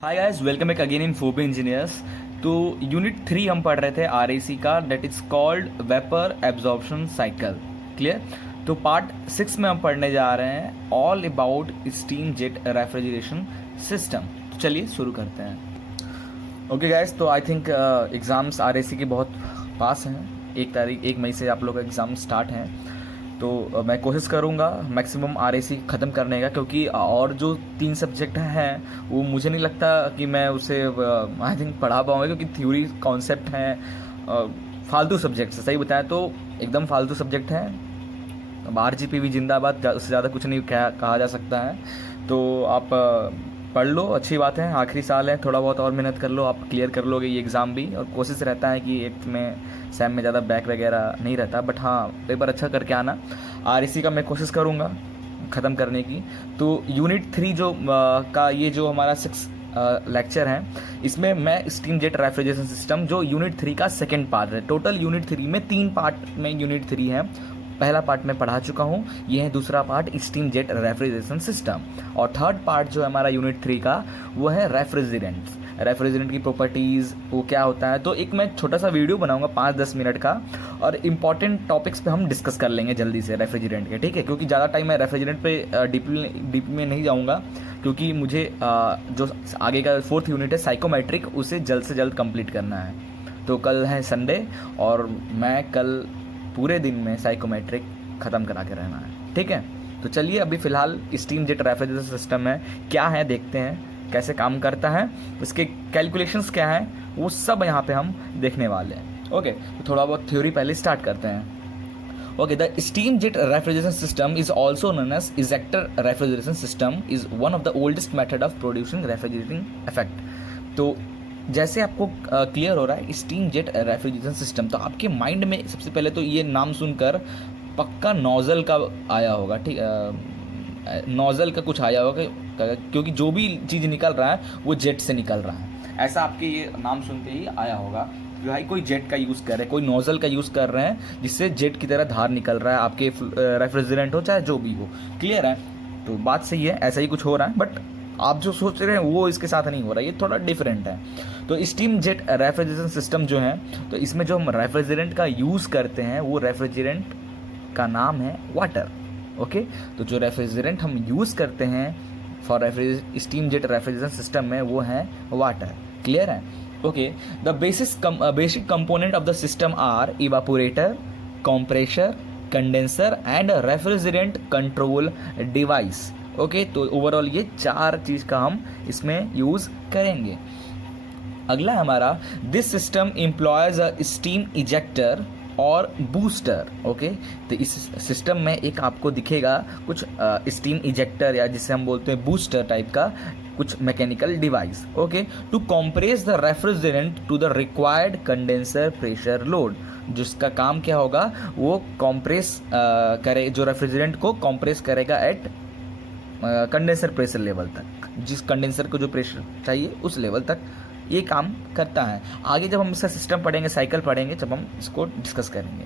Hi guys, welcome back again in Phoebe engineers. तो unit 3 हम पढ़ रहे थे आरएसी का, that is called vapour absorption cycle. Clear. तो पार्ट 6 में हम पढ़ने जा रहे हैं all about steam jet refrigeration system. तो चलिए शुरू करते हैं। ओके गाइस, तो आई थिंक एग्ज़ाम्स आरएसी के बहुत पास हैं। 1 मई से आप लोग का एग्ज़ाम स्टार्ट हैं। तो मैं कोशिश करूँगा मैक्सिमम आरएसी ख़त्म करने का, क्योंकि और जो 3 सब्जेक्ट हैं वो मुझे नहीं लगता कि मैं उसे आई थिंक पढ़ा पाऊँगा, क्योंकि थ्योरी कॉन्सेप्ट हैं, फालतू सब्जेक्ट है। सही बताएं तो एकदम फालतू सब्जेक्ट हैं। अब RGPV जिंदाबाद, उससे ज़्यादा कुछ नहीं कहा जा सकता है। तो आप पढ़ लो, अच्छी बात है। आखिरी साल है, थोड़ा बहुत और मेहनत कर लो, आप क्लियर कर लोगे ये एग्ज़ाम भी। और कोशिश रहता है कि एक में सैम में ज़्यादा बैक वगैरह नहीं रहता, बट हाँ पेपर अच्छा करके आना। REC का मैं कोशिश करूँगा ख़त्म करने की। तो यूनिट 3 जो का ये जो हमारा 6 लेक्चर है, इसमें मैं स्टीम जेट रेफ्रिजरेशन सिस्टम जो यूनिट 3 का सेकेंड पार्ट है। टोटल यूनिट 3 में 3 पार्ट में यूनिट 3 है। पहला पार्ट मैं पढ़ा चुका हूँ, ये है दूसरा part steam jet refrigeration system. और थर्ड पार्ट जो है हमारा यूनिट 3 का, वो है रेफ्रिजरेंट की प्रॉपर्टीज़, वो क्या होता है। तो एक मैं छोटा सा वीडियो बनाऊंगा 5-10 मिनट का, और इम्पॉर्टेंट टॉपिक्स पे हम डिस्कस कर लेंगे जल्दी से रेफ्रिजरेंट के, ठीक है। क्योंकि ज़्यादा टाइम मैं रेफ्रिजरेंट पे डीप में नहीं जाऊँगा, क्योंकि मुझे जो आगे का 4th यूनिट है साइकोमेट्रिक, उसे जल्द से जल्द कंप्लीट करना है। तो कल है संडे, और मैं कल पूरे दिन में साइकोमेट्रिक ख़त्म करा के रहना है, ठीक है। तो चलिए अभी फ़िलहाल स्टीम जेट रेफ्रिजरेशन सिस्टम है क्या है, देखते हैं कैसे काम करता है, उसके कैलकुलेशंस क्या हैं, वो सब यहाँ पे हम देखने वाले हैं। ओके, तो थोड़ा बहुत थ्योरी पहले स्टार्ट करते हैं। Okay, the steam jet refrigeration system is also known as ejector refrigeration system, is one of the oldest method of producing refrigerating effect. तो जैसे आपको क्लियर हो रहा है स्टीम जेट रेफ्रिजरेशन सिस्टम, तो आपके माइंड में सबसे पहले तो ये नाम सुनकर पक्का नोजल का आया होगा, ठीक। नोजल का कुछ आया होगा, क्योंकि जो भी चीज़ निकल रहा है वो जेट से निकल रहा है। ऐसा आपके ये नाम सुनते ही आया होगा कि भाई कोई जेट का यूज़ कर रहे हैं, कोई नोजल का यूज़ कर रहे हैं, जिससे जेट की तरह धार निकल रहा है आपके रेफ्रिजरेंट हो चाहे जो भी हो। क्लियर है। तो बात सही है, ऐसा ही कुछ हो रहा है, बट आप जो सोच रहे हैं वो इसके साथ नहीं हो रहा है, ये थोड़ा डिफरेंट है। तो स्टीम जेट रेफ्रिजरेशन सिस्टम जो है, तो इसमें जो हम रेफ्रिजरेंट का यूज़ करते हैं वो रेफ्रिजरेंट का नाम है वाटर। ओके, तो जो रेफ्रिजरेंट हम यूज़ करते हैं for steam jet refrigeration system में वो है वाटर। क्लियर है। Okay, the basic component of the system are evaporator, compressor, condenser and refrigerant control device. Okay, तो ओवरऑल ये 4 चीज़ का हम इसमें यूज़ करेंगे। अगला हमारा, this system employees a steam ejector और बूस्टर। ओके, तो इस सिस्टम में एक आपको दिखेगा कुछ स्टीम इजेक्टर, या जिसे हम बोलते हैं बूस्टर टाइप का कुछ mechanical device. Okay, to compress the refrigerant to the required condenser pressure load. जिसका काम क्या होगा, वो कॉम्प्रेस करे, जो रेफ्रिजरेंट को कॉम्प्रेस करेगा एट कंडेंसर प्रेशर लेवल तक, जिस कंडेंसर को जो प्रेशर चाहिए उस लेवल तक ये काम करता है। आगे जब हम इसका सिस्टम पढ़ेंगे, साइकिल पढ़ेंगे, जब हम इसको डिस्कस करेंगे।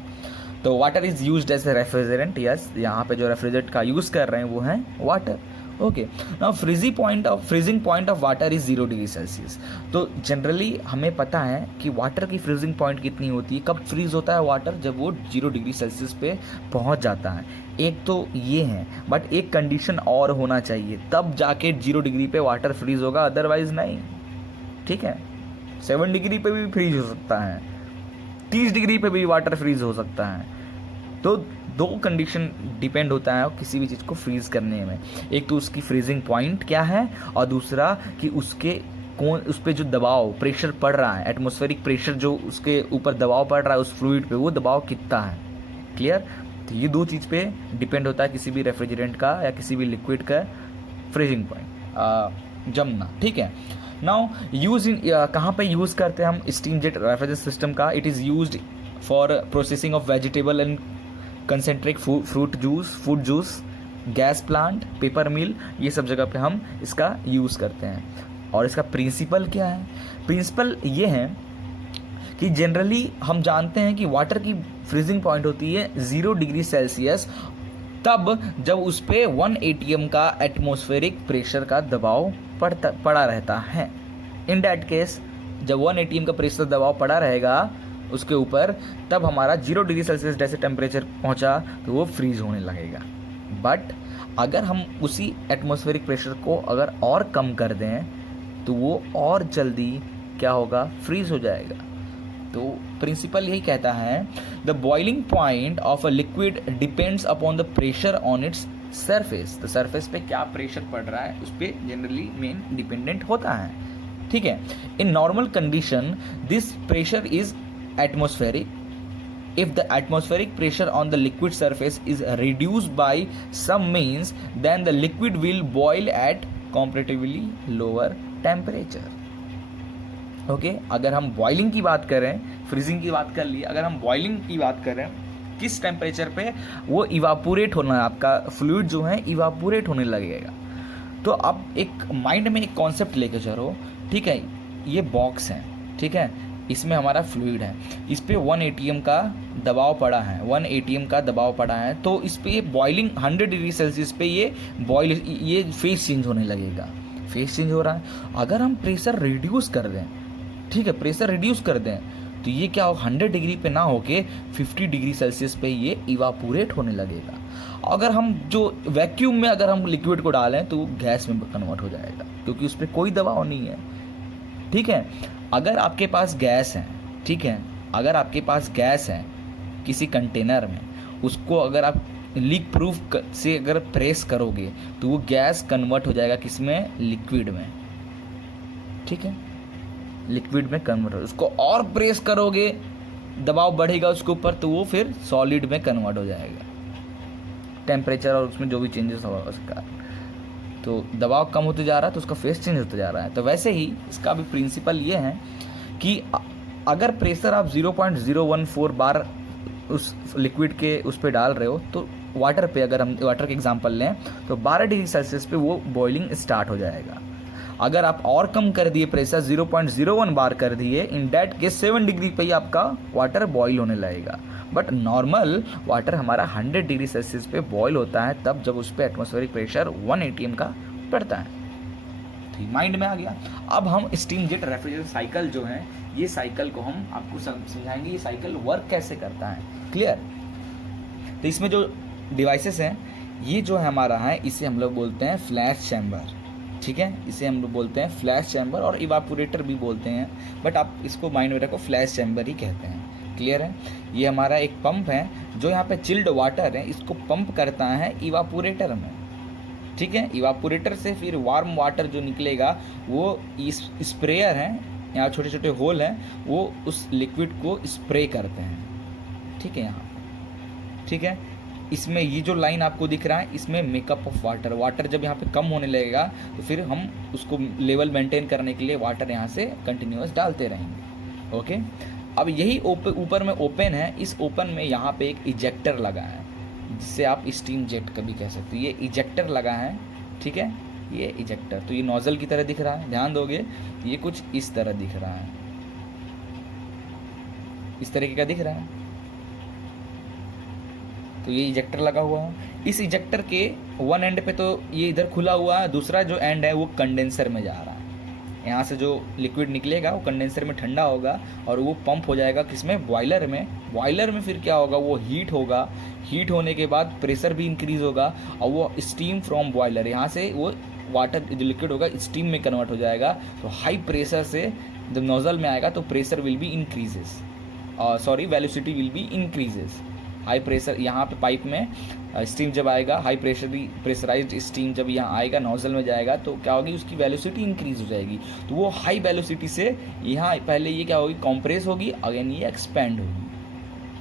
तो water is used as a refrigerant. Yes, यहाँ पे जो रेफ्रिजरेंट का यूज़ कर रहे हैं वो है water. Okay, now freezing point of water is 0 degree Celsius. तो जनरली हमें पता है कि वाटर की फ्रीजिंग पॉइंट कितनी होती है, कब फ्रीज होता है वाटर, जब वो 0 डिग्री सेल्सियस पे पहुंच जाता है। एक तो ये है, बट एक कंडीशन और होना चाहिए, तब जाके 0 डिग्री पे वाटर फ्रीज होगा, अदरवाइज नहीं। ठीक है, 7 डिग्री पे भी फ्रीज हो सकता है, 30 डिग्री पे भी वाटर फ्रीज हो सकता है। तो 2 कंडीशन डिपेंड होता है किसी भी चीज़ को फ्रीज करने में। एक तो उसकी फ्रीजिंग पॉइंट क्या है, और दूसरा कि उस पर जो दबाव प्रेशर पड़ रहा है, एटमॉस्फेरिक प्रेशर जो उसके ऊपर दबाव पड़ रहा है उस फ्लूइड पे, वो दबाव कितना है। क्लियर। तो ये 2 चीज़ पे डिपेंड होता है किसी भी रेफ्रिजरेंट का या किसी भी लिक्विड का फ्रीजिंग पॉइंट जमना। ठीक है। नाउ यूज इन कहाँ पे यूज़ करते हैं हम स्टीम जेट रेफ्रिजरेशन सिस्टम का। It is used for processing of vegetable and concentric food juice, gas plant, paper mill, ये सब जगह पे हम इसका यूज़ करते हैं। और इसका प्रिंसिपल क्या है? प्रिंसिपल ये है कि जनरली हम जानते हैं कि वाटर की फ्रीजिंग पॉइंट होती है 0 डिग्री सेल्सियस, तब जब उस पर 1 atm का एटमॉस्फेरिक प्रेशर का दबाव पड़ा रहता है। इन दैट केस जब 1 atm का प्रेशर दबाव पड़ा रहेगा उसके ऊपर, तब हमारा 0 डिग्री सेल्सियस जैसे टेम्परेचर पहुंचा तो वो फ्रीज होने लगेगा। बट अगर हम उसी एटमॉस्फेरिक प्रेशर को अगर और कम कर दें तो वो और जल्दी क्या होगा, फ्रीज हो जाएगा। तो प्रिंसिपल यही कहता है, the boiling point of a liquid depends upon the pressure on its surface. तो सरफेस पे क्या प्रेशर पड़ रहा है उस पर जनरली मेन डिपेंडेंट होता है, ठीक है। In normal condition this pressure is atmospheric. If the atmospheric pressure on the liquid surface is reduced by some means, then the liquid will boil at comparatively lower temperature. Okay? अगर हम boiling की बात करें, freezing की बात कर ली, अगर हम बॉइलिंग की बात करें, किस टेम्परेचर पे वो इवापोरेट होना है, आपका फ्लूइड जो है इवापोरेट होने लगेगा। तो अब एक माइंड में एक कॉन्सेप्ट लेके चलो, ठीक है। ये बॉक्स है, ठीक है, इसमें हमारा फ्लूइड है, इस पे 1 atm का दबाव पड़ा है, 1 atm का दबाव पड़ा है, तो इस पे बॉइलिंग 100 डिग्री सेल्सियस पे ये फेस चेंज होने लगेगा, फेस चेंज हो रहा है। अगर हम प्रेशर रिड्यूस कर दें, ठीक है, प्रेशर रिड्यूस कर दें तो ये क्या हो, 100 डिग्री पे ना होके 50 डिग्री सेल्सियस पे ये इवापोरेट होने लगेगा। अगर हम जो वैक्यूम में अगर हम लिक्विड को डालें तो वो गैस में कन्वर्ट हो जाएगा, क्योंकि उस पर कोई दबाव नहीं है, ठीक है। अगर आपके पास गैस है, ठीक है, अगर आपके पास गैस है किसी कंटेनर में, उसको अगर आप लीक प्रूफ से अगर प्रेस करोगे तो वो गैस कन्वर्ट हो जाएगा किसमें, लिक्विड में, ठीक है, लिक्विड में कन्वर्ट हो। उसको और प्रेस करोगे, दबाव बढ़ेगा उसके ऊपर, तो वो फिर सॉलिड में कन्वर्ट हो जाएगा, टेम्परेचर और उसमें जो भी चेंजेस होगा उसका। तो दबाव कम होते जा रहा है तो उसका फेस चेंज होता जा रहा है। तो वैसे ही इसका भी प्रिंसिपल ये है कि अगर प्रेशर आप 0.014 बार उस लिक्विड के उस पर डाल रहे हो, तो वाटर पे अगर हम वाटर के एग्जांपल लें तो 12 डिग्री सेल्सियस पे वो बॉइलिंग स्टार्ट हो जाएगा। अगर आप और कम कर दिए, प्रेशर 0.01 बार कर दिए, इन दैट केस 7 डिग्री पे ही आपका वाटर बॉईल होने लगेगा। बट नॉर्मल वाटर हमारा 100 डिग्री सेल्सियस पे बॉईल होता है, तब जब उस पर एटमॉस्फेरिक प्रेशर 1 atm का पड़ता है। तो माइंड में आ गया। अब हम स्टीम जेट रेफ्रिजरेटर साइकिल जो है, ये साइकिल को हम आपको समझाएंगे, ये साइकिल वर्क कैसे करता है, क्लियर। तो इसमें जो डिवाइसेस हैं, ये जो है हमारा है, इसे हम लोग बोलते हैं फ्लैश चैम्बर, ठीक है, इसे हम लोग बोलते हैं फ्लैश चैम्बर और इवापोरेटर भी बोलते हैं, बट आप इसको माइंड में रखो, फ्लैश चैम्बर ही कहते हैं, क्लियर है। ये हमारा एक पंप है जो यहाँ पे चिल्ड वाटर है, इसको पंप करता है इवापोरेटर में, ठीक है। इवापोरेटर से फिर वार्म वाटर जो निकलेगा वो इस स्प्रेयर है, यहाँ छोटे छोटे होल हैं, वो उस लिक्विड को स्प्रे करते हैं, ठीक है, यहाँ, ठीक है। इसमें ये जो लाइन आपको दिख रहा है, इसमें मेकअप ऑफ वाटर, वाटर जब यहाँ पे कम होने लगेगा तो फिर हम उसको लेवल मेंटेन करने के लिए वाटर यहाँ से कंटिन्यूअस डालते रहेंगे, ओके। अब यही ऊपर में ओपन है, इस ओपन में यहाँ पे एक इजेक्टर लगा है, जिससे आप स्टीम जेट कभी कह सकते हो, ये इजेक्टर लगा है, ठीक है, ये इजेक्टर। तो ये नोजल की तरह दिख रहा है, ध्यान दोगे, ये कुछ इस तरह दिख रहा है, इस तरीके का दिख रहा है। तो ये इजेक्टर लगा हुआ है, इस इजेक्टर के वन एंड पे तो ये इधर खुला हुआ है, दूसरा जो एंड है वो कंडेंसर में जा रहा है। यहाँ से जो लिक्विड निकलेगा वो कंडेंसर में ठंडा होगा और वो पंप हो जाएगा किसमें, बॉयलर में। बॉयलर में फिर क्या होगा, वो हीट होगा, हीट होने के बाद प्रेशर भी इंक्रीज होगा और वो स्टीम फ्रॉम बॉयलर, यहाँ से वो वाटर जो लिक्विड होगा स्टीम में कन्वर्ट हो जाएगा। तो हाई प्रेशर से जब नोजल में आएगा तो pressure will B increases, sorry velocity will be increases. High pressure यहाँ पे पाइप में स्टीम जब आएगा, हाई प्रेशराइज्ड स्टीम जब यहाँ आएगा नोजल में जाएगा तो क्या होगी, उसकी वेलोसिटी इंक्रीज हो जाएगी। तो वो हाई वेलोसिटी से यहाँ पहले ये क्या होगी, कंप्रेस होगी, अगेन ये एक्सपेंड होगी,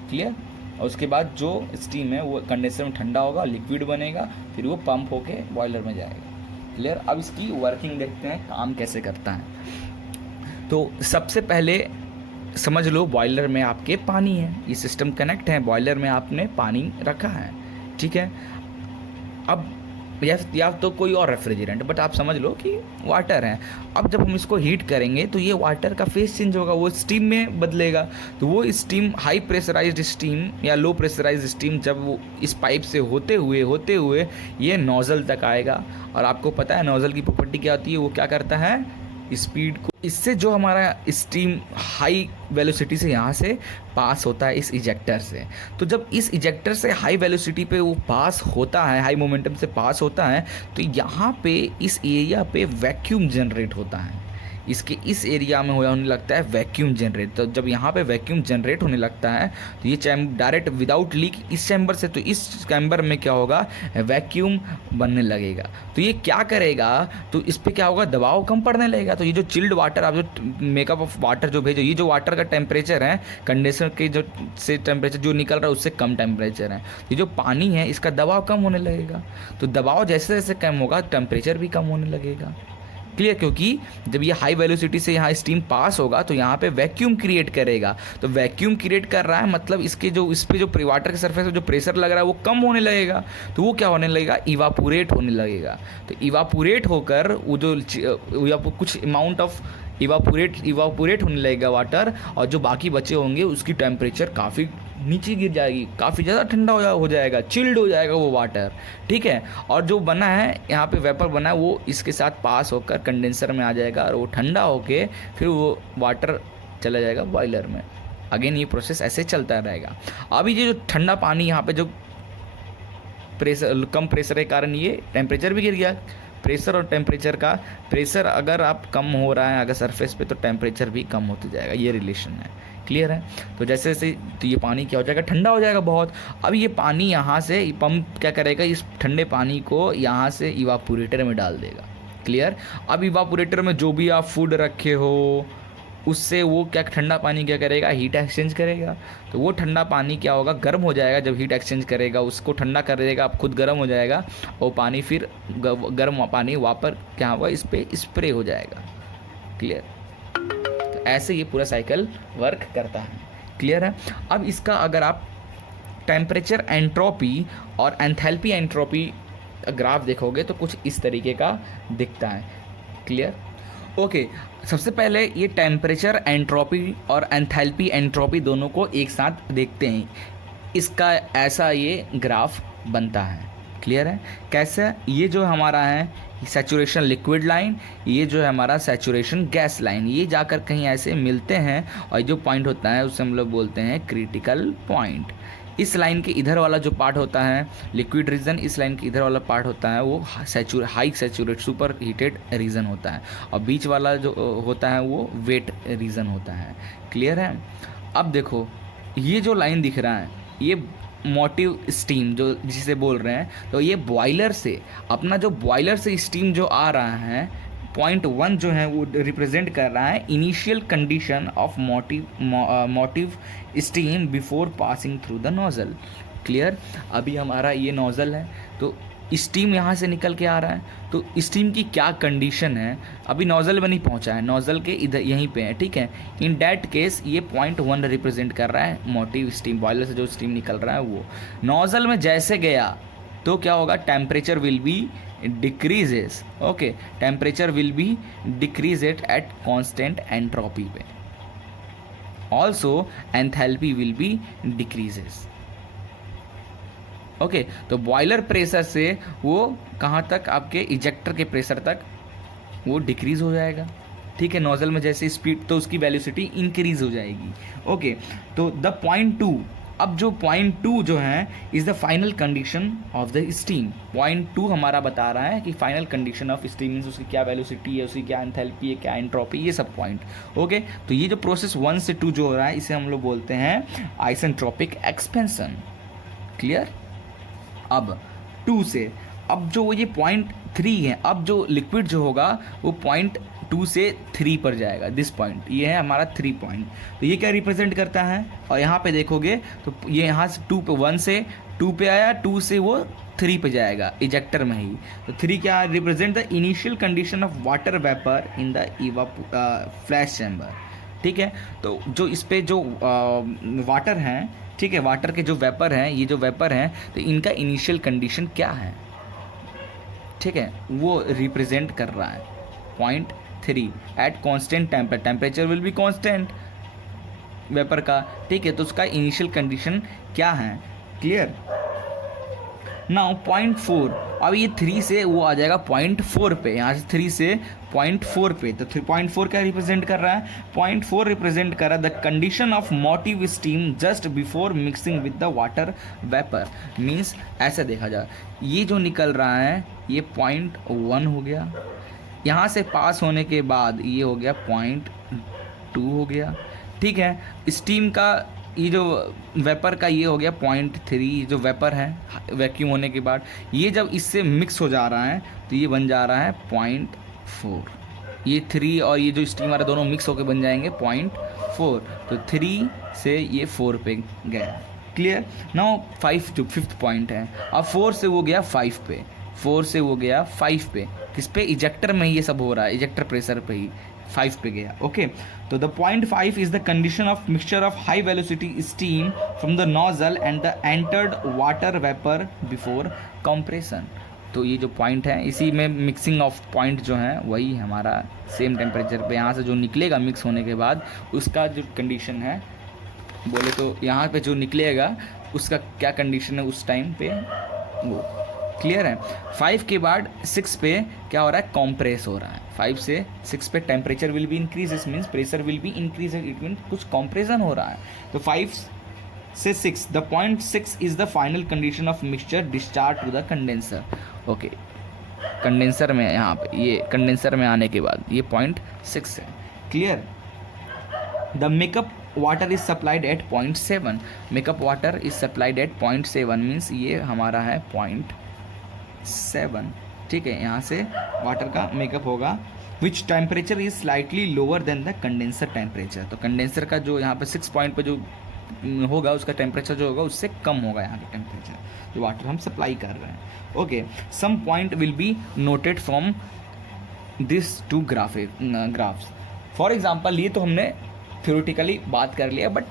क्लियर। और उसके बाद जो स्टीम है वो कंडेंसर में ठंडा होगा, लिक्विड बनेगा, फिर वो पंप होके बॉयलर में जाएगा, क्लियर। अब इसकी वर्किंग देखते हैं, काम कैसे करता है। तो सबसे पहले समझ लो बॉयलर में आपके पानी है, ये सिस्टम कनेक्ट है, बॉयलर में आपने पानी रखा है, ठीक है। अब या तो कोई और रेफ्रिजरेंट, बट आप समझ लो कि वाटर है। अब जब हम इसको हीट करेंगे तो ये वाटर का फेस चेंज होगा, वो स्टीम में बदलेगा। तो वो स्टीम हाई प्रेशराइज्ड स्टीम या लो प्रेशराइज्ड स्टीम जब वो इस पाइप से होते हुए ये नोज़ल तक आएगा। और आपको पता है नोज़ल की प्रॉपर्टी क्या होती है, वो क्या करता है, स्पीड को, इससे जो हमारा स्टीम हाई वेलोसिटी से यहाँ से पास होता है इस इजेक्टर से। तो जब इस इजेक्टर से हाई वेलोसिटी पे वो पास होता है, हाई मोमेंटम से पास होता है, तो यहाँ पे इस एरिया पे वैक्यूम जनरेट होता है। इसके इस एरिया में होने लगता है वैक्यूम जनरेट। तो जब यहाँ पे वैक्यूम जनरेट होने लगता है तो ये चैम्बर डायरेक्ट विदाउट लीक इस चैम्बर से, तो इस चैम्बर में क्या होगा, वैक्यूम बनने लगेगा। तो ये क्या करेगा, तो इस पर क्या होगा, दबाव कम पड़ने लगेगा। तो ये जो चिल्ड वाटर, आप जो मेकअप ऑफ वाटर जो भेजो, ये जो वाटर का टेम्परेचर है कंडेंसर के जो से टेम्परेचर जो निकल रहा है उससे कम टेम्परेचर है, ये जो पानी है इसका दबाव कम होने लगेगा। तो दबाव जैसे जैसे कम होगा टेम्परेचर भी कम होने लगेगा। क्लियर, क्योंकि जब ये हाई वेलोसिटी से यहाँ स्टीम पास होगा तो यहाँ पे वैक्यूम क्रिएट करेगा। तो वैक्यूम क्रिएट कर रहा है मतलब इसके जो इस पे जो वाटर के सरफेस पे जो प्रेशर लग रहा है वो कम होने लगेगा। तो वो क्या होने लगेगा, इवापोरेट होने लगेगा। तो इवापोरेट होकर वो जो कुछ अमाउंट ऑफ इवापोरेट होने लगेगा वाटर, और जो बाकी बचे होंगे उसकी टेम्परेचर काफ़ी नीचे गिर जाएगी, काफ़ी ज़्यादा ठंडा हो जाएगा, चिल्ड हो जाएगा वो वाटर। ठीक है, और जो बना है यहाँ पे वेपर बना है वो इसके साथ पास होकर कंडेंसर में आ जाएगा, और वो ठंडा होके फिर वो वाटर चला जाएगा बॉयलर में। अगेन ये प्रोसेस ऐसे चलता रहेगा। अभी ये जो ठंडा पानी यहाँ पे जो कम प्रेशर के कारण ये टेम्परेचर भी गिर गया। प्रेशर और टेम्परेचर का, प्रेशर अगर आप कम हो रहा है अगर सरफेस पे तो टेम्परेचर भी कम होते जाएगा, ये रिलेशन है। क्लियर है। तो जैसे जैसे तो ये पानी क्या हो जाएगा, ठंडा हो जाएगा बहुत। अब ये पानी यहाँ से पंप क्या करेगा, इस ठंडे पानी को यहाँ से इवापोरेटर में डाल देगा। क्लियर। अब इवापोरेटर में जो भी आप फूड रखे हो उससे वो क्या ठंडा पानी क्या करेगा, हीट एक्सचेंज करेगा। तो वो ठंडा पानी क्या होगा, गर्म हो जाएगा। जब हीट एक्सचेंज करेगा उसको ठंडा कर देगा, अब खुद गर्म हो जाएगा, और पानी फिर गर्म पानी वापस क्या होगा, इस पर स्प्रे हो जाएगा। क्लियर। तो ऐसे ये पूरा साइकिल वर्क करता है। क्लियर है। अब इसका अगर आप टेम्परेचर एंट्रोपी और एंथैल्पी एंट्रोपी ग्राफ देखोगे तो कुछ इस तरीके का दिखता है। क्लियर। ओके, सबसे पहले ये टेम्परेचर एंट्रोपी और एंथैल्पी एंट्रोपी दोनों को एक साथ देखते हैं। इसका ऐसा ये ग्राफ बनता है। क्लियर है। कैसे, ये जो हमारा है सैचुरेशन लिक्विड लाइन, ये जो है हमारा सैचुरेशन गैस लाइन, ये जाकर कहीं ऐसे मिलते हैं, और जो पॉइंट होता है उसे हम लोग बोलते हैं क्रिटिकल पॉइंट। इस लाइन के इधर वाला जो पार्ट होता है लिक्विड रीजन, इस लाइन के इधर वाला पार्ट होता है वो high saturate super heated region होता है, और बीच वाला जो होता है वो वेट रीजन होता है। क्लियर है। अब देखो ये जो लाइन दिख रहा है ये मोटिव स्टीम जो जिसे बोल रहे हैं, तो ये बॉयलर से अपना जो बॉयलर से स्टीम जो आ रहा है, पॉइंट 1 जो है वो रिप्रेजेंट कर रहा है initial condition of motive steam before passing through the nozzle. Clear. अभी हमारा ये नोजल है तो स्टीम यहाँ से निकल के आ रहा है, तो स्टीम की क्या कंडीशन है, अभी नोजल में नहीं पहुँचा है, नोजल के इधर यहीं पे है। ठीक है। इन डैट केस ये पॉइंट 1 रिप्रेजेंट कर रहा है मोटिव स्टीम, बॉयलर से जो स्टीम निकल रहा है वो नोजल में जैसे गया तो क्या होगा, temperature will be decreases. Okay, temperature will be decrease it at constant entropy पे। Also enthalpy will be decreases. Okay, तो बॉयलर प्रेशर से वो कहाँ तक, आपके इजेक्टर के प्रेशर तक वो डिक्रीज हो जाएगा। ठीक है। नोजल में जैसे स्पीड तो उसकी वेलोसिटी इंक्रीज हो जाएगी। ओके, तो द पॉइंट 2, अब जो पॉइंट 2 जो है is the final condition of the steam. Point 2 हमारा बता रहा है कि final condition of steam means उसकी क्या वेलोसिटी है, उसकी क्या एंथैल्पी है, क्या एंट्रोपी, ये सब पॉइंट। ओके, तो ये जो प्रोसेस 1 से 2 जो हो रहा है इसे हम लोग बोलते हैं आइसेंट्रोपिक एक्सपेंशन। क्लियर। अब 2 से अब जो ये पॉइंट 3 है, अब जो लिक्विड जो होगा वो पॉइंट 2 से 3 पर जाएगा। दिस पॉइंट ये है हमारा 3 पॉइंट। तो ये क्या रिप्रेजेंट करता है, और यहाँ पे देखोगे तो ये यहाँ से 2 पे 1 से 2 पे आया, 2 से वो 3 पे जाएगा इजेक्टर में ही। तो 3 क्या represent the initial condition of water vapour in the flash chamber. ठीक है। तो जो इस पे जो वाटर हैं, ठीक है, वाटर के जो वेपर हैं, ये जो वेपर हैं तो इनका इनिशियल कंडीशन क्या है, ठीक है, वो रिप्रेजेंट कर रहा है point 3 at constant temperature will be constant vapour का। ठीक है। तो उसका इनिशियल कंडीशन क्या है। क्लियर। नाउ 0.4, अब ये 3 से वो आ जाएगा 0.4 पे, यहाँ से 3 से 0.4 पे, तो 3.4 क्या रिप्रेजेंट कर रहा है, 0.4 रिप्रेजेंट कर रहा है the condition of motive steam just before mixing with the water vapour. Means ऐसा देखा जाए, ये जो निकल रहा है ये 0.1 हो गया, यहाँ से पास होने के बाद ये हो गया 0.2 हो गया, ठीक है। स्टीम का ये जो वेपर का ये हो गया 0.3, जो वेपर है वैक्यूम होने के बाद, ये जब इससे मिक्स हो जा रहा है तो ये बन जा रहा है 0.4, ये 3 और ये जो स्टीम वाला दोनों मिक्स होकर बन जाएंगे 0.4, तो 3 से ये 4 पे गया, क्लियर। नाउ 5 जो 5th पॉइंट है, अब 4 से वो गया 5 पे, 4 से वो गया 5 पे, किस पे, इजेक्टर में ये सब हो रहा है, इजेक्टर प्रेशर पे ही 5 पे गया, ओके। तो the 0.5 is the condition of mixture of high velocity steam from the nozzle and the entered water vapour before compression. तो ये जो पॉइंट है इसी में मिक्सिंग ऑफ पॉइंट जो है वही हमारा सेम टेम्परेचर पे यहाँ से जो निकलेगा मिक्स होने के बाद उसका जो कंडीशन है, बोले तो यहाँ पे जो निकलेगा उसका क्या कंडीशन है उस टाइम पे, वो क्लियर है। 5 के बाद 6 पे क्या हो रहा है, कॉम्प्रेस हो रहा है, 5 से 6 पे temperature will be increase, is means pressure will be increase, it mean कुछ कॉम्प्रेशन हो रहा है। तो 5 से 6, the 0.6 is the final condition of mixture discharge to the condenser, okay. Condenser में यहाँ पे ये कंडेंसर में आने के बाद ये 0.6 है, clear. The makeup water is supplied eight 0.7, makeup water is supplied eight 0.7 means ये हमारा है 0.7, ठीक है। यहाँ से वाटर का मेकअप होगा, which temperature is slightly lower than the condenser temperature. तो कंडेंसर का जो यहाँ पे 6 पॉइंट पे जो होगा उसका टेम्परेचर जो होगा उससे कम होगा यहाँ का टेम्परेचर, जो वाटर हम सप्लाई कर रहे हैं, okay. Some point will be noted from this to graphs. For example ये तो हमने theoretically बात कर लिया, but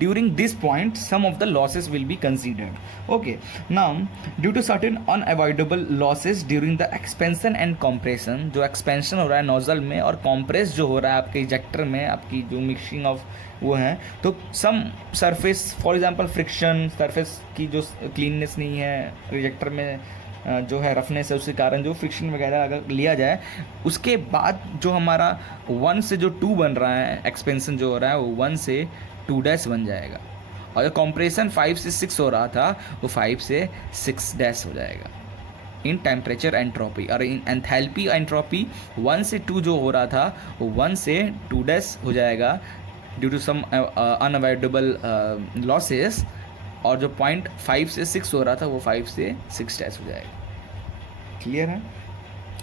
during this point some of the losses will be considered, okay। now due to certain unavoidable losses during the expansion and compression, जो expansion हो रहा है नोजल में और compress जो हो रहा है आपके इजेक्टर में, आपकी जो मिक्सिंग ऑफ वो है, तो some surface for example friction, surface की जो cleanness नहीं है इजेक्टर में जो है रफनेस है, उसके कारण जो फ्रिक्शन वगैरह अगर लिया जाए, उसके बाद जो हमारा 1 से जो 2 बन रहा है, एक्सपेंशन जो हो रहा है वो 1 से 2' बन जाएगा, और जो कॉम्प्रेशन 5 से 6 हो रहा था वो 5 से 6' हो जाएगा इन टेम्परेचर एंट्रोपी। और इन एंथैल्पी एंट्रोपी 1 से 2 जो हो रहा था वो 1 से 2' हो जाएगा due to some unavoidable losses, और जो 0.5 से 6 हो रहा था वो 5 से 6' हो जाएगा, क्लियर है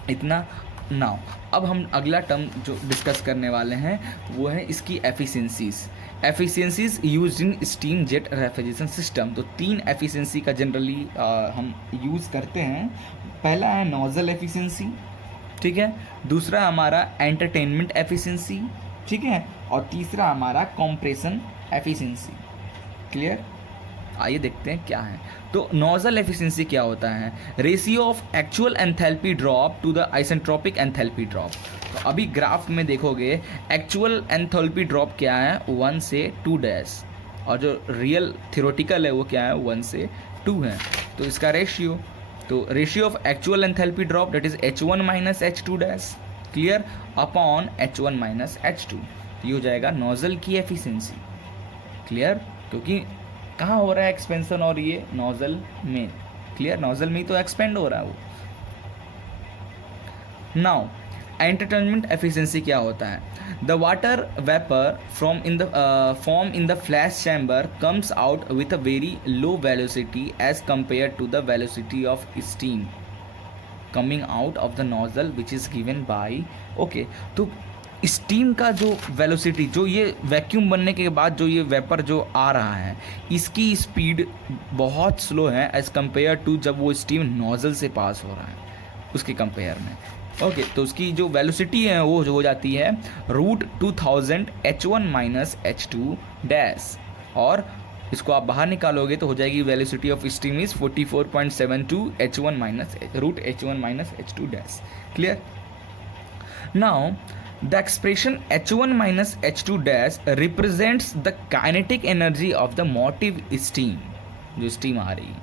इतना। नाउ अब हम अगला टर्म जो डिस्कस करने वाले हैं वो है इसकी efficiencies used in steam jet refrigeration system. तो 3 एफिशिएंसी का जनरली हम यूज़ करते हैं। पहला है नोजल एफिशिएंसी, ठीक है, दूसरा हमारा एंटरटेनमेंट एफिशिएंसी, ठीक है, और तीसरा हमारा कंप्रेशन एफिशिएंसी, क्लियर। आइए देखते हैं क्या है। तो नोजल एफिशिएंसी क्या होता है, ratio of actual enthalpy drop to the isentropic enthalpy drop. तो अभी ग्राफ में देखोगे एक्चुअल एंथैल्पी ड्रॉप क्या है 1 से 2', और जो रियल थ्योरेटिकल है वो क्या है 1 से 2 है। तो इसका रेशियो, तो ratio of actual enthalpy drop that is H1 minus H2', clear, upon H1 minus H2, ये हो जाएगा नोजल की एफिशिएंसी, क्लियर। क्योंकि कहाँ हो रहा है एक्सपेंशन, और ये नोजल में, क्लियर, नोजल में ही तो एक्सपेंड हो रहा है वो। नाउ एंटरटेनमेंट एफिशिएंसी क्या होता है, the water vapour form in the flash chamber comes out with a very low velocity as compare to the velocity of steam coming out of the nozzle which is given by, okay. तो steam का जो velocity, जो ये vacuum बनने के बाद जो ये वेपर जो आ रहा है, इसकी स्पीड बहुत स्लो है एज़ कम्पेयर टू जब वो स्टीम नोजल से पास हो रहा है उसके कंपेयर में, ओके। तो उसकी जो वेलोसिटी है वो हो जाती है √2000 H1 माइनस H2', और इसको आप बाहर निकालोगे तो हो जाएगी velocity of steam is 44.72 H1 minus √H1 minus H2', clear. Now the expression H1 minus H2' represents the kinetic energy of the motive steam, जो steam आ रही है,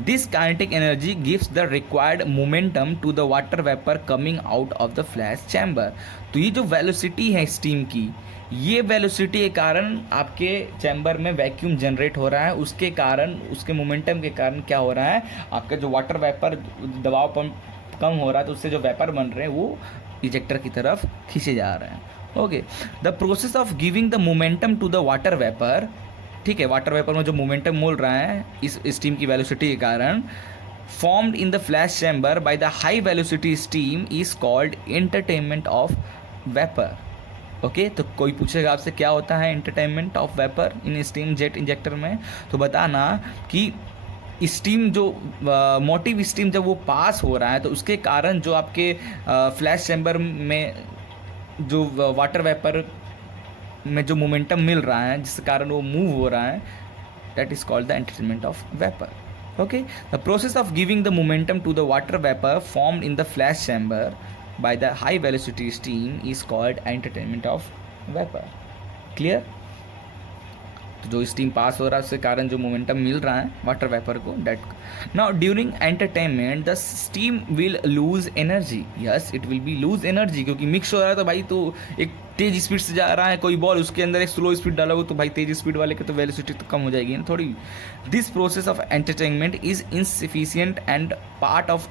this kinetic energy gives the required momentum to the water vapour coming out of the flash chamber. तो ये जो velocity है steam की, ये वेलोसिटी के कारण आपके चैम्बर में वैक्यूम जनरेट हो रहा है, उसके कारण, उसके मोमेंटम के कारण क्या हो रहा है, आपका जो वाटर वेपर दबाव कम हो रहा है, तो उससे जो वेपर बन रहे हैं वो इजेक्टर की तरफ खींचे जा रहे हैं। Okay, the process of giving the momentum to the water vapour, ठीक है, वाटर वेपर में जो मोमेंटम मिल रहा है इस स्टीम की वेलोसिटी के कारण, formed in the flash chamber by the high velocity steam is called entertainment of vapour. Okay, तो कोई पूछेगा आपसे क्या होता है entertainment of vapour in steam jet injector में, तो बताना कि स्टीम जो मोटिव स्टीम जब वो पास हो रहा है तो उसके कारण जो आपके फ्लैश चैम्बर में जो वाटर वेपर में जो मोमेंटम मिल रहा है, जिस कारण वो मूव हो रहा है, that is called the entertainment of vapour. Okay, the process of giving the momentum to the water vapour formed in the flash chamber by the high velocity steam is called entertainment of vapor। Clear? तो जो steam pass हो रहा है उसके कारण जो momentum मिल रहा है वाटर वेपर को, that now during entertainment the steam will lose energy. Yes, it will be lose energy, क्योंकि मिक्स हो रहा है तो भाई, तो एक तेज स्पीड से जा रहा है कोई बॉल, उसके अंदर एक स्लो स्पीड डालोगे तो भाई तेज स्पीड वाले की तो वेलोसिटी तो कम हो जाएगी ना थोड़ी। This process of entertainment is insufficient and part of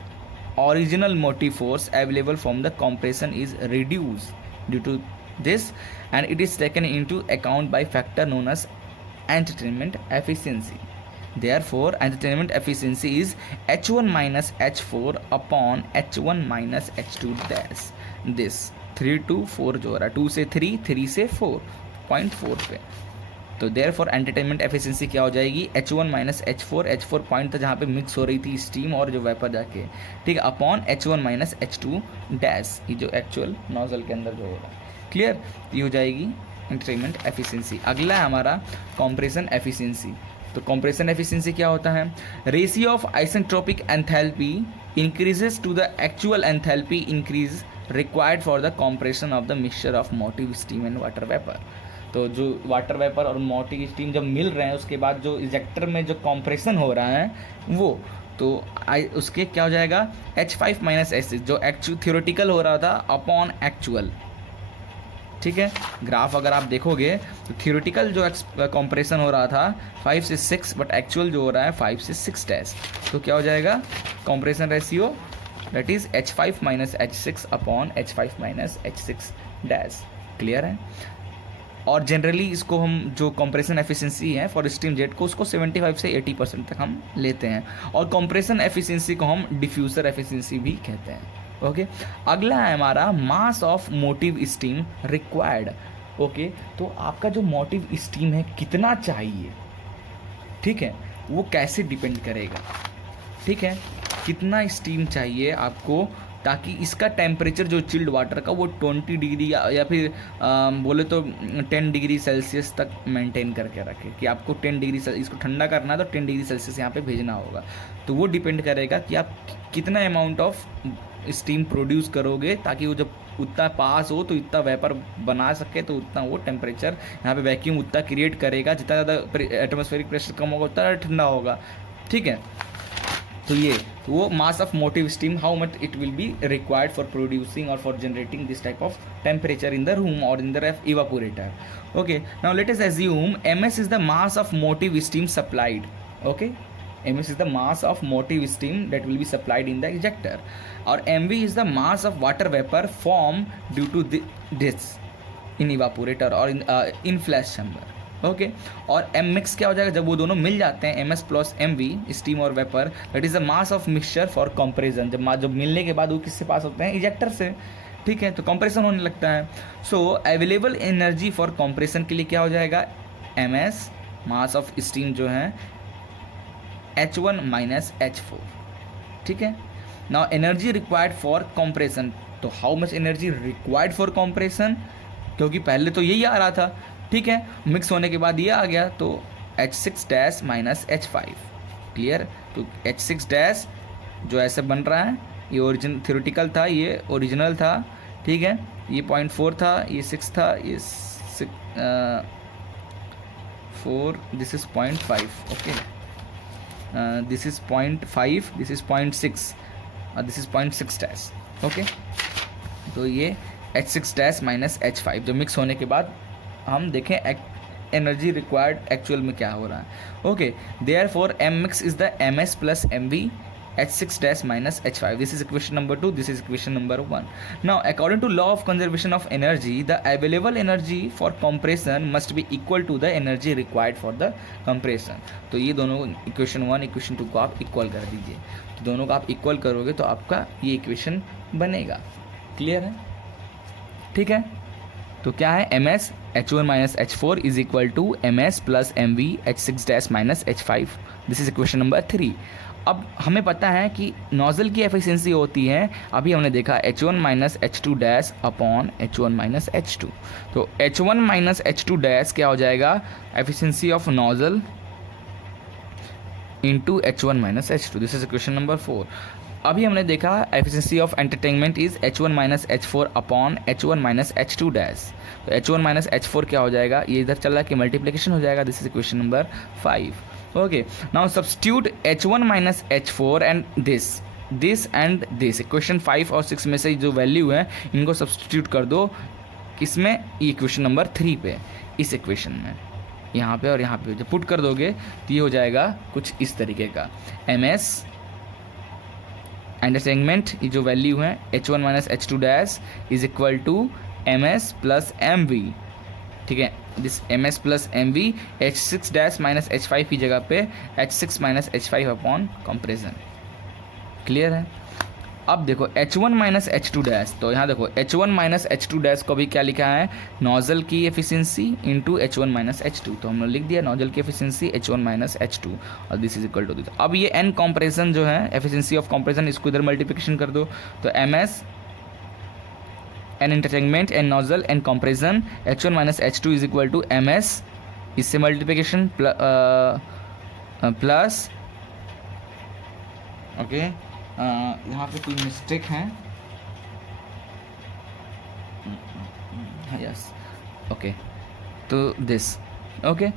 original motive force available from the compression is reduced due to this, and it is taken into account by factor known as entertainment efficiency। Therefore entertainment efficiency is h1 minus h4 upon h1 minus h2 dash। this 3 to 4 जो हो रहा है, 2 से 3, 3 से 4.4 पे, तो there for entertainment efficiency क्या हो जाएगी, h1 माइनस h4 पॉइंट था जहाँ पे मिक्स हो रही थी स्टीम और जो वेपर जाके, ठीक है, upon h1 minus h2 dash, ये जो एक्चुअल नोजल के अंदर जो हो रहा है। क्लियर? ये हो जाएगी एंटरटेनमेंट एफिशिएंसी। अगला है हमारा कंप्रेशन एफिशिएंसी। तो कंप्रेशन एफिशिएंसी क्या होता है, ratio of isentropic enthalpy increases to the actual enthalpy increase required for the compression of the mixture of motive steam and water vapour. तो जो वाटर वेपर और मोटिव स्टीम जब मिल रहे हैं उसके बाद जो इजेक्टर में जो कंप्रेशन हो रहा है वो, तो उसके क्या हो जाएगा, H5 माइनस H6 जो थियोरेटिकल हो रहा था अपॉन एक्चुअल। ठीक है, ग्राफ अगर आप देखोगे तो थियोरेटिकल जो कंप्रेशन हो रहा था 5 से 6, बट एक्चुअल जो हो रहा है 5 से 6 डैश, तो क्या हो जाएगा compression ratio, that is H5 minus H6 upon H5 minus H6 dash. Clear है? और जनरली इसको हम जो कंप्रेशन एफिशिएंसी है फॉर स्टीम जेट को, उसको 75 से 80% तक हम लेते हैं, और कंप्रेशन एफिशिएंसी को हम डिफ्यूज़र एफिशिएंसी भी कहते हैं। ओके, अगला है हमारा mass of motive steam required. Okay, तो आपका जो मोटिव स्टीम है कितना चाहिए, ठीक है, वो कैसे डिपेंड करेगा, ठीक है, कितना स्टीम चाहिए आपको, ताकि इसका टेम्परेचर जो चिल्ड वाटर का वो 20 डिग्री या फिर बोले तो 10 डिग्री सेल्सियस तक मेंटेन करके रखे, कि आपको 10 डिग्री इसको ठंडा करना है तो 10 डिग्री सेल्सियस यहाँ पे भेजना होगा। तो वो डिपेंड करेगा कि आप कितना अमाउंट ऑफ स्टीम प्रोड्यूस करोगे, ताकि वो जब उतना पास हो तो इतना वेपर बना सके, तो उतना वो टेम्परेचर यहाँ पे वैक्यूम उतना क्रिएट करेगा, जितना ज़्यादा एटमॉस्फेरिक प्रेशर कम होगा उतना ठंडा होगा। ठीक है, तो ये वो mass of motive steam, how much it will be required for producing और for generating this type of temperature in the room और in the evaporator. Okay, now let us assume ms is the mass of motive steam supplied। okay, ms is the mass of motive steam that will be supplied in the ejector, और mv is the mass of water vapor formed due to this in evaporator और in flash chamber। Okay, और M mix क्या हो जाएगा जब वो दोनों मिल जाते हैं, M S plus M V, steam और vapour, that is the mass of mixture for compression. जब मिलने के बाद वो किससे पास होते हैं, इजेक्टर से। ठीक है, तो कंप्रेशन होने लगता है। So available energy for compression के लिए क्या हो जाएगा, M S mass of steam जो है H1 माइनस H4। ठीक है, now energy required for compression, तो how much energy required for compression, क्योंकि पहले तो यही आ रहा था, ठीक है, मिक्स होने के बाद ये आ गया, तो H6 dash minus H5। Clear? तो H6 डैश जो ऐसे बन रहा है ये ओरिजिनल थियोरेटिकल था, ये ओरिजिनल था, ठीक है, ये 0.4 था, ये 6 था, ये 4, this is 0.5। Okay, this is 0.5, this is 0.6 और दिस इज़ 0.6 डैश। ओके, तो ये H6 डैश माइनस H5 जो मिक्स होने के बाद हम देखें एनर्जी रिक्वायर्ड एक्चुअल में क्या हो रहा है। Okay, therefore M mix is the MS plus MV H6 dash minus H5. This is equation number 2, this is equation number 1. Now according to law of conservation of energy, the available energy for compression must be equal to the energy required for the compression. तो ये दोनों equation 1 equation 2 को आप equal कर दीजिए, तो दोनों को आप equal करोगे तो आपका ये equation बनेगा। क्लियर है? ठीक है, तो क्या है MS H1 minus H4 is equal to MS plus MV H6 dash minus H5। This is equation number 3। अब हमें पता है कि नोजल की एफिशिएंसी होती है, अभी हमने देखा H1 minus H2 dash upon H1 minus H2। तो H1 माइनस H2 डैश क्या हो जाएगा, efficiency of nozzle into H1 minus H2। This is equation number 4। अभी हमने देखा efficiency of entertainment is H1 minus H4 upon H1 minus H2 dash. तो H1 minus H4 क्या हो जाएगा, ये इधर चल रहा है कि मल्टीप्लिकेशन हो जाएगा। This is equation number 5। Okay, now substitute H1 minus H4 and this and this. Equation 5 और 6 में से जो वैल्यू है इनको सब्स्टिट्यूट कर दो किसमें, ये इक्वेशन नंबर 3 पे, इस इक्वेशन में यहाँ पे और यहाँ पे जब पुट कर दोगे तो ये हो जाएगा कुछ इस तरीके का। MS एंटरटेनमेंट ये जो वैल्यू है H1 minus H2 dash is equal to MS plus MV। ठीक है, this MS plus MV H6 dash minus H5 की जगह पे H6 minus H5 upon compression. Clear है? अब देखो H1 माइनस H2 डैश, तो यहाँ देखो H1 माइनस H2 डैश को भी क्या लिखा है, नोजल की efficiency into H1 minus H2। तो हमने लिख दिया नोजल की एफिशिएंसी H1 माइनस H2 और this is equal to this. अब ये N कंप्रेशन जो है, एफिशिएंसी ऑफ कंप्रेशन, इसको इधर मल्टीप्लिकेशन कर दो तो MS N entertainment N nozzle N compression H1 minus H2 is equal to MS, इससे मल्टीप्लिकेशन प्लस ओके, यहाँ पे कोई मिस्टेक है, यस ओके, तो दिस ओके,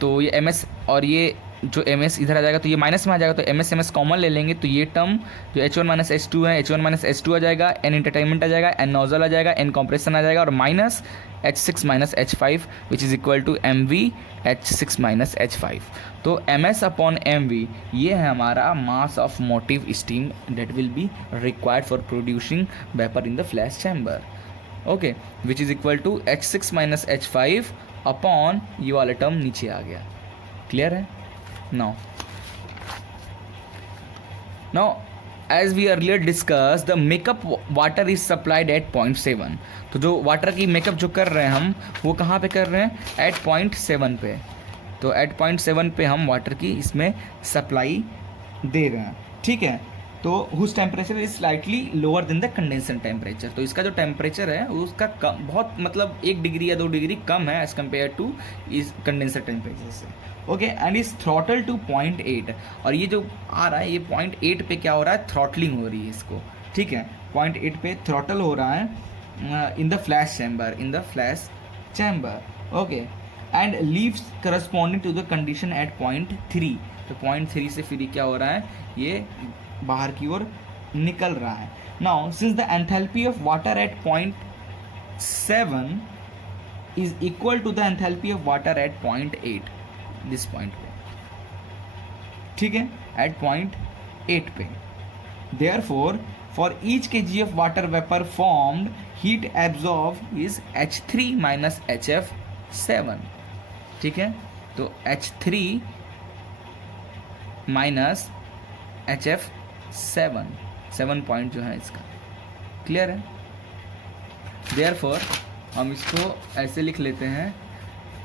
तो ये MS और ये जो MS इधर आ जाएगा तो ये माइनस में आ जाएगा, तो MS कॉमन ले लेंगे तो ये टर्म जो H1 माइनस H2 है H1 माइनस H2 आ जाएगा, N इंटरटेनमेंट आ जाएगा, N नोजल आ जाएगा, N कंप्रेशन आ जाएगा और minus H6 minus H5 which is equal to MV H6 minus H5। तो MS अपॉन MV ये है हमारा mass of motive steam that will be required for producing vapour in the flash chamber. Okay, which is equal to H6 minus H5 upon ये वाला term नीचे आ गया। Clear है? Now as we earlier discussed, the makeup water is supplied at 0.7। तो जो water की makeup जो कर रहे हैं हम वो कहाँ पे कर रहे हैं, at 0.7 पे। तो at 0.7 पे हम वाटर की इसमें सप्लाई दे रहे हैं। ठीक है, तो whose temperature is slightly lower than the condenser temperature. तो इसका जो टेम्परेचर है उसका कम, बहुत मतलब 1 डिग्री या 2 डिग्री कम है एज कम्पेयर टू इस कंडेंसर टेम्परेचर से। Okay, and is throttle to 0.8। और ये जो आ रहा है ये 0.8 पे क्या हो रहा है, थ्रॉटलिंग हो रही है इसको। ठीक है, 0.8 पे थ्रॉटल हो रहा है in the flash chamber. Okay, and leaves corresponding to the condition at 0.3। तो 0.3 से फिर क्या हो रहा है, ये बाहर की ओर निकल रहा है। Now since the enthalpy of water at 0.7 is equal to the enthalpy of water at 0.8, this point पे। ठीक है, एट 0.8 पे। Therefore for each kg of water vapour formed heat absorb is H3 minus HF7। ठीक है, तो H3 minus HF7 7 point जो है इसका। क्लियर है? देयरफॉर हम इसको ऐसे लिख लेते हैं,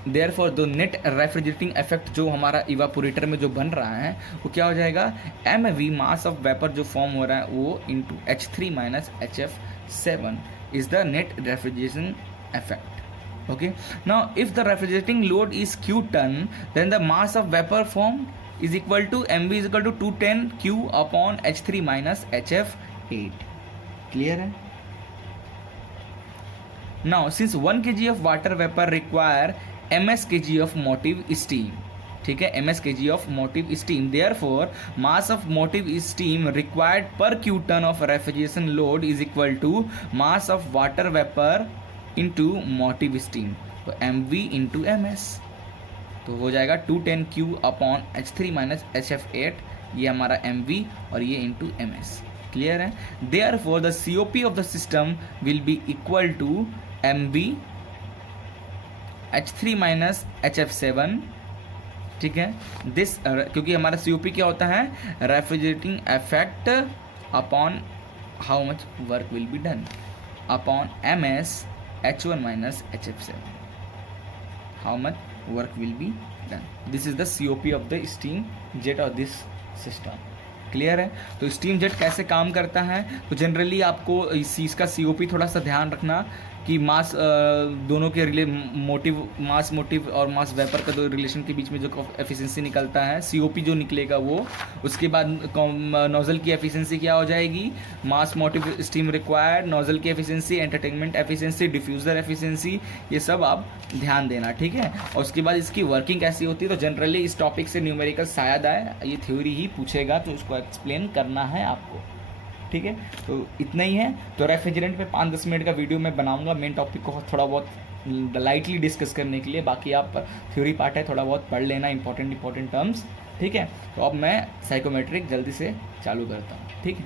therefore the net refrigerating effect जो हमारा इवापोरेटर में जो बन रहा है वो क्या हो जाएगा, MV मास ऑफ वेपर जो फॉर्म हो रहा है वो into H3 minus HF7 is the net refrigeration effect. Okay, now if the refrigerating load is Q ton then the mass of vapour form is equal to MV is equal to 210 Q upon H3 minus HF8। Clear है? Now since 1 kg of water vapor require MS kg of motive steam। ठीक है, ms kg of motive steam. Therefore mass of motive steam required per Q ton of refrigeration load is equal to mass of water vapour into motive steam, तो mv into ms, तो हो जाएगा 210 Q upon H3 minus HF8, ये हमारा mv और ये into ms। Clear है? Therefore the COP of the system will be equal to mv H3 minus HF7, ठीक है। दिस क्योंकि हमारा COP क्या होता है, refrigerating effect upon how much work will be done upon ms H1 minus HF7, how much work will be done. This is the COP of the steam jet और this system. Clear है? तो steam jet कैसे काम करता है, तो generally आपको इस चीज़ का COP थोड़ा सा ध्यान रखना कि मास दोनों के मास मोटिव और मास वेपर का जो रिलेशन के बीच में जो एफिशिएंसी निकलता है, COP जो निकलेगा वो, उसके बाद नोजल की एफिशिएंसी क्या हो जाएगी, मास मोटिव स्टीम रिक्वायर्ड, नोजल की efficiency, entertainment efficiency, diffuser efficiency, ये सब आप ध्यान देना, ठीक है। और उसके बाद इसकी वर्किंग कैसी होती है, तो जनरली इस टॉपिक से न्यूमेरिकल शायद आए, ये थ्योरी ही पूछेगा, तो उसको एक्सप्लेन करना है आपको, ठीक है। तो इतना ही है। तो रेफ्रिजरेंट पे 5-10 मिनट का वीडियो मैं बनाऊंगा मेन टॉपिक को थोड़ा बहुत लाइटली डिस्कस करने के लिए, बाकी आप थ्योरी पार्ट है थोड़ा बहुत पढ़ लेना, इंपॉर्टेंट टर्म्स, ठीक है। तो अब मैं साइकोमेट्रिक जल्दी से चालू करता हूँ, ठीक है।